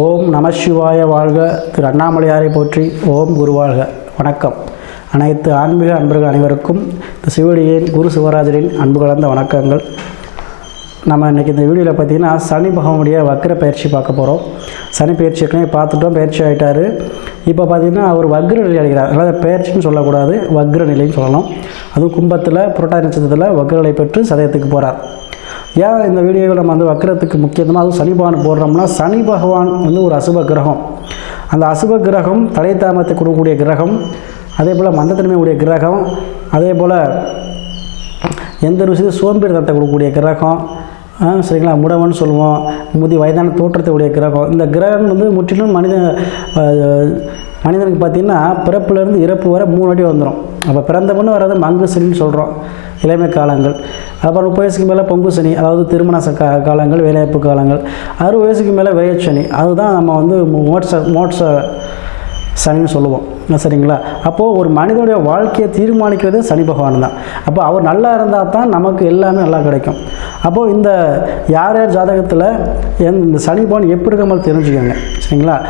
ஓம் நமசிவாய வாழ்க. திரு அண்ணாமலையாரை போற்றி ஓம் குருவாழ்க வணக்கம். அனைத்து ஆன்மீக அன்பர்கள் அனைவருக்கும் இந்த சிவடியின் குரு சிவராஜரின் அன்பு கலந்த வணக்கங்கள். நம்ம இன்றைக்கி இந்த வீடியோவில் பார்த்தீங்கன்னா சனி பகவனுடைய வக்ர பயிற்சி பார்க்க போகிறோம் சனி பயிற்சி ஏற்கனவே பார்த்துட்டோம் பயிற்சி ஆகிட்டார் இப்போ பார்த்தீங்கன்னா அவர் வக்ர நிலை அடைகிறார் அதாவது பயிற்சின்னு சொல்லக்கூடாது வக்ர நிலைன்னு சொல்லணும். அதுவும் கும்பத்தில் புரட்டாதி நட்சத்திரத்தில் வக்ர நிலை பெற்று சதயத்துக்கு போகிறார் ஏன் இந்த வீடியோவில் நம்ம வந்து வக்ரத்துக்கு முக்கியமாக அதுவும் சனி பகவான் போடுறோம்னா சனி பகவான் வந்து ஒரு அசுப கிரகம். அந்த அசுப கிரகம் தலைத்தாமத்தை தாமத்தை கொடுக்கக்கூடிய கிரகம் அதே போல் மந்தத்தன்மை உடைய கிரகம் அதே போல் எந்த ஒரு விஷயத்தையும் சோம்பேறித்தனத்தை கொடுக்கக்கூடிய கிரகம் ஆ, சரிங்களா? முடவன் சொல்லுவோம் முதி வயதான தோற்றத்தை உடைய கிரகம். இந்த கிரகம் வந்து முற்றிலும் மனித மனிதனுக்கு பார்த்திங்கன்னா பிறப்புலேருந்து இறப்பு வரை மூணு வாட்டி வந்துடும் அப்போ பிறந்த பொண்ணு வராது மங்கு சரின்னு சொல்கிறோம் இளமை காலங்கள். அப்புறம் முப்பது வயசுக்கு மேலே பொங்கு சனி அதாவது திருமண ச- கா காலங்கள் வேலைவாய்ப்பு காலங்கள். அறுபது வயசுக்கு மேலே விரைச்சனி அதுதான் நம்ம வந்து மோட்ச மோட்ச சனின்னு சொல்லுவோம். சரிங்களா? அப்போது ஒரு மனிதனுடைய வாழ்க்கையை தீர்மானிக்கிறதே சனி பகவான் தான். அப்போ அவர் நல்லா இருந்தால் தான் நமக்கு எல்லாமே நல்லா கிடைக்கும். அப்போது இந்த யார் யார் ஜாதகத்தில் எந்த- இந்த சனி பகவான் எப்படி இருக்க மாதிரி தெரிஞ்சுக்கோங்க. சரிங்களா?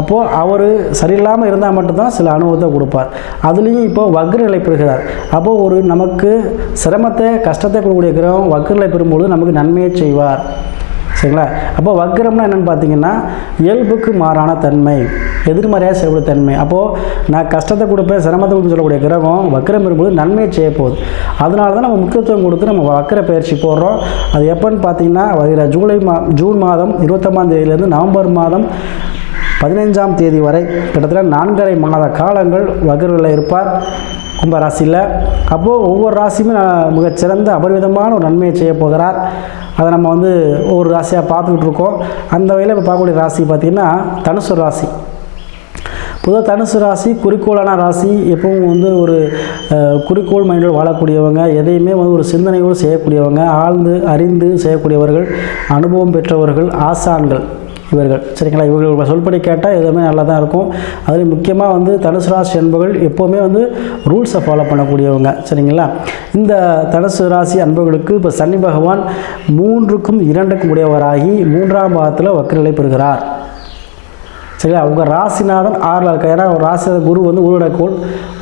அப்போது அவர் சரியில்லாமல் இருந்தால் மட்டும்தான் சில அனுபவத்தை கொடுப்பார். அதுலேயும் இப்போ வக்ரநிலை பெறுகிறார். அப்போது ஒரு நமக்கு சிரமத்தை கஷ்டத்தை கொடுக்கக்கூடிய கிரகம் வக்ரநிலை பெறும்பொழுது நமக்கு நன்மையை செய்வார். சரிங்களா? அப்போ வக்ரம்னா என்னென்னு பார்த்தீங்கன்னா இயல்புக்கு மாறான தன்மை எதிர்மறையாக செயல்படும் தன்மை. அப்போது நான் கஷ்டத்தை கொடுப்பேன் சிரமத்தை கொடுப்பேன் சொல்லக்கூடிய கிரகம் வக்ரம் இருக்கும்போது நன்மையை செய்ய போகுது. அதனால தான் நம்ம முக்கியத்துவம் கொடுத்து நம்ம வக்கர பயிற்சி போடுறோம். அது எப்போன்னு பார்த்தீங்கன்னா வருகிற ஜூலை மா ஜூன் மாதம் இருபத்தொம்பாம் தேதியிலேருந்து நவம்பர் மாதம் பதினைஞ்சாம் தேதி வரை கிட்டத்தட்ட நான்கரை மாத காலங்கள் வகுர்களில் இருப்பார். கும்பராசியில். அப்போது ஒவ்வொரு ராசியுமே மிகச்சிறந்த அபரிவிதமான ஒரு நன்மையை செய்ய போகிறார். அதை நம்ம வந்து ஒவ்வொரு ராசியாக பார்த்துக்கிட்டு இருக்கோம். அந்த வகையில் இப்போ பார்க்கக்கூடிய ராசி பார்த்திங்கன்னா தனுசு ராசி. பொதுவாக தனுசு ராசி குறிக்கோளான ராசி. எப்பவும் வந்து ஒரு குறிக்கோள் மைண்டோடு வாழக்கூடியவங்க எதையுமே வந்து ஒரு சிந்தனையோடு செய்யக்கூடியவங்க ஆழ்ந்து அறிந்து செய்யக்கூடியவர்கள் அனுபவம் பெற்றவர்கள் ஆசான்கள். இவர்கள். சரிங்களா? இவர்கள் சொல்படி கேட்டால் எதுவுமே நல்லா தான் இருக்கும். அதில் முக்கியமாக வந்து தனுசு ராசி அன்பர்கள் எப்போவுமே வந்து ரூல்ஸை ஃபாலோ பண்ணக்கூடியவங்க. சரிங்களா? இந்த தனுசு ராசி அன்பர்களுக்கு இப்போ சனி பகவான் மூன்றுக்கும் இரண்டுக்கும் உடையவராகி மூன்றாம் பாகத்தில் வக்கநிலை பெறுகிறார். சரிங்களா? உங்கள் ராசிநாதன் ஆறில் இருக்கார். ஏன்னா ஒரு ராசி குரு வந்து உருவடக்கோள்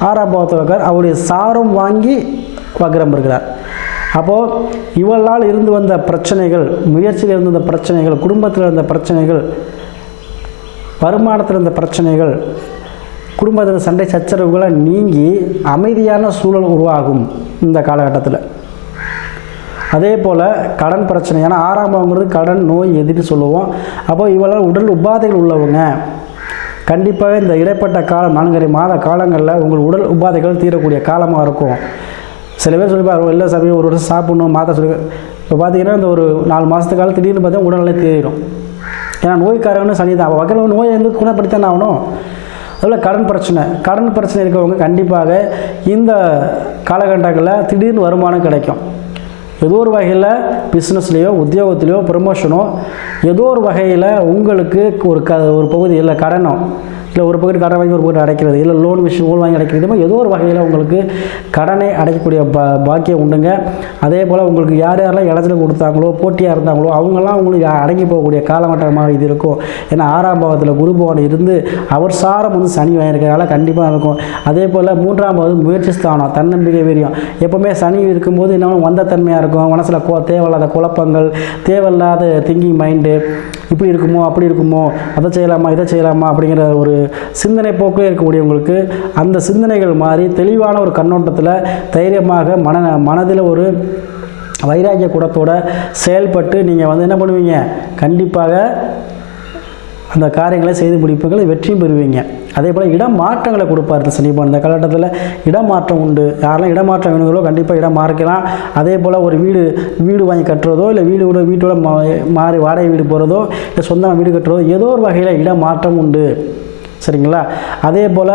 ஆறாம் பாவத்தில் இருக்கார். அவருடைய சாரம் வாங்கி வக்ரம் பெறுகிறார். அப்போது இவளால் இருந்து வந்த பிரச்சனைகள் முயற்சியில் இருந்த பிரச்சனைகள் குடும்பத்தில் இருந்த பிரச்சனைகள் வருமானத்தில் இருந்த பிரச்சனைகள் குடும்பத்தில் சண்டை சச்சரவுகளை நீங்கி அமைதியான சூழல் உருவாகும் இந்த காலகட்டத்தில். அதே போல் கடன் பிரச்சனை ஏன்னா ஆறாம் பாவங்கிறது கடன் நோய் எதிர்த்து சொல்லுவோம். அப்போ இவளால் உடல் உபாதைகள் உள்ளவங்க. கண்டிப்பாக இந்த இடைப்பட்ட காலம் நான்கரை மாத காலங்களில் உங்கள் உடல் உபாதைகள் தீரக்கூடிய காலமாக இருக்கும். சில பேர் சொல்லிப்பாரு இல்லை சமயம் ஒரு வருஷம் சாப்பிடணும் மாற்ற சொல்லி. இப்போ பார்த்தீங்கன்னா இந்த ஒரு நாலு மாதத்து காலம் திடீர்னு பார்த்தா உடல்நிலை தேடிடும் ஏன்னா நோய்க்காரன்னு சனி தான். வகையில் நோயை வந்து குணப்படுத்தானே ஆகணும்? அதில் கடன் பிரச்சனை. கடன் பிரச்சனை இருக்கிறவங்க கண்டிப்பாக இந்த காலகட்டங்களில் திடீர்னு வருமானம் கிடைக்கும். ஏதோ ஒரு வகையில் பிஸ்னஸ்லேயோ உத்தியோகத்திலையோ ப்ரமோஷனோ ஏதோ ஒரு வகையில் உங்களுக்கு ஒரு க ஒரு பகுதியில் கடனோ இல்லை ஒரு பகுதி கடன் வாங்கி ஒரு பகுதி அடைக்கிறது இல்லை லோன் விஷயம் லோன் வாங்கி அடைக்கிறது மாதிரி ஏதோ ஒரு வகையில் உங்களுக்கு கடனை அடைக்கக்கூடிய பா பாக்கியம் உண்டுங்க. அதே போல் உங்களுக்கு யார் யாரெல்லாம் இடத்துல கொடுத்தாங்களோ போட்டியாக இருந்தாங்களோ அவங்கெல்லாம் உங்களுக்கு அடங்கி போகக்கூடிய காலகட்டமாக இது இருக்கும். ஏன்னா ஆறாம் பாவத்தில் குரு பகவான் இருந்து அவர் சாரம் வந்து சனி வாங்கியிருக்கிறதால கண்டிப்பாக இருக்கும். அதே போல் மூன்றாம் பாவம் முயற்சி ஸ்தானம் தன்னம்பிக்கை வீரியம். எப்போவுமே சனி இருக்கும்போது என்ன வந்த தன்மையாக இருக்கும். மனசில் கோ தேவையில்லாத குழப்பங்கள் தேவையில்லாத திங்கிங் மைண்டு இப்படி இருக்குமோ அப்படி இருக்குமோ அதை செய்யலாமா இதை செய்யலாமா அப்படிங்கிற ஒரு சிந்தனை போக்கில் இருக்கக்கூடியவங்களுக்கு அந்த சிந்தனைகள் மாறி தெளிவான ஒரு கண்ணோட்டத்தில் தைரியமாக மன மனதில் ஒரு வைராகிய குடத்தோட செயல்பட்டு நீங்கள் வந்து என்ன பண்ணுவீங்க? கண்டிப்பாக அந்த காரியங்களை செய்து முடிப்பீர்கள் வெற்றியும் பெறுவீங்க. அதே போல் இடம் மாற்றங்களை கொடுப்பார் இந்த சனிபான் இந்த காலகட்டத்தில் இடமாற்றம் உண்டு. யாரெல்லாம் இடமாற்றம் வேணுங்களோ கண்டிப்பாக இடம் மாறிக்கலாம். அதே போல் ஒரு வீடு வீடு வாங்கி கட்டுறதோ இல்லை வீடு கூட வீட்டோட மா மாறி வாடகை வீடு போகிறதோ இல்லை சொந்தமாக வீடு கட்டுறதோ ஏதோ ஒரு வகையில் இடமாற்றம் உண்டு. சரிங்களா? அதே போல்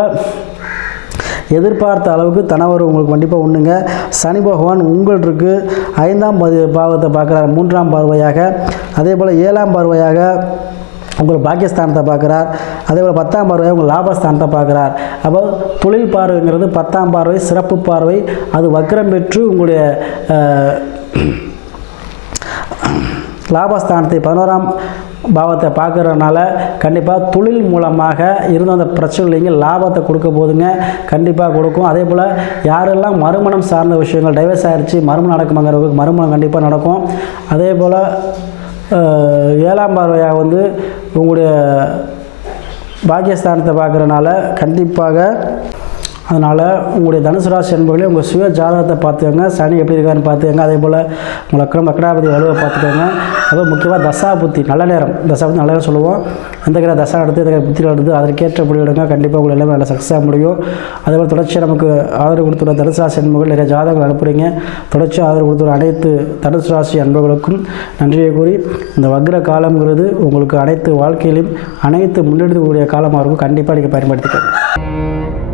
எதிர்பார்த்த அளவுக்கு தனவர் உங்களுக்கு கண்டிப்பாக ஒன்றுங்க சனி பகவான் உங்களுக்கு ஐந்தாம் பதி பாவத்தை பார்க்குறார் மூன்றாம் பார்வையாக. அதே போல் ஏழாம் பார்வையாக உங்கள் பாக்கியஸ்தானத்தை பார்க்குறார். அதே போல் பத்தாம் பார்வை உங்கள் லாபஸ்தானத்தை பார்க்குறார். அப்போ தொழில் பார்வைங்கிறது பத்தாம் பார்வை சிறப்பு பார்வை. அது வக்கரம் பெற்று உங்களுடைய லாபஸ்தானத்தை பதினோராம் பாவத்தை பார்க்கறதுனால கண்டிப்பாக தொழில் மூலமாக இருந்த அந்த பிரச்சனைங்க லாபத்தை கொடுக்க போதுங்க. கண்டிப்பாக கொடுக்கும். அதே போல் யாரெல்லாம் மறுமணம் சார்ந்த விஷயங்கள் டைவர்ஸ் ஆகிடுச்சு மறுமணம் நடக்குமாங்கிறவங்களுக்கு மறுமணம் கண்டிப்பாக நடக்கும். அதே போல் ஏழாம் பார்வையாக வந்து உங்களுடைய பாக்கியஸ்தானத்தை பார்க்குறனால கண்டிப்பாக அதனால் உங்களுடைய தனுசு ராசி என்பவர்களே உங்கள் சுய ஜாதகத்தை பார்த்துக்கோங்க. சனி எப்படி இருக்காருன்னு பார்த்துக்கோங்க. அதே போல் உங்கள் அக்கிரம் அக்கடாபதி வலுவை பார்த்துக்கோங்க. அதுவும் முக்கியமாக தசா புத்தி நல்ல நேரம். தசா புத்தி நல்ல நேரம் சொல்லுவோம். எந்த கிர தசா எடுத்து எந்த கிர புத்தி எடுத்து அதற்கேற்ற முடிவெடுங்க கண்டிப்பாக உங்களை எல்லாமே நல்லா சக்ஸஸாக முடியும். அதே போல் தொடர்ச்சியாக நமக்கு ஆதரவு கொடுத்துள்ள தனுசு ராசி அன்பர்கள் நிறைய ஜாதகங்கள் அனுப்புகிறீங்க தொடர்ச்சியாக ஆதரவு கொடுத்துள்ள அனைத்து தனுசு ராசி அன்பர்களுக்கும் நன்றியை கூறி இந்த வக்ர காலம்ங்கிறது உங்களுக்கு அனைத்து வாழ்க்கையிலும் அனைத்து முன்னெடுக்கக்கூடிய காலமாக இருக்கும். கண்டிப்பாக நீங்கள் பயன்படுத்திக்கணும்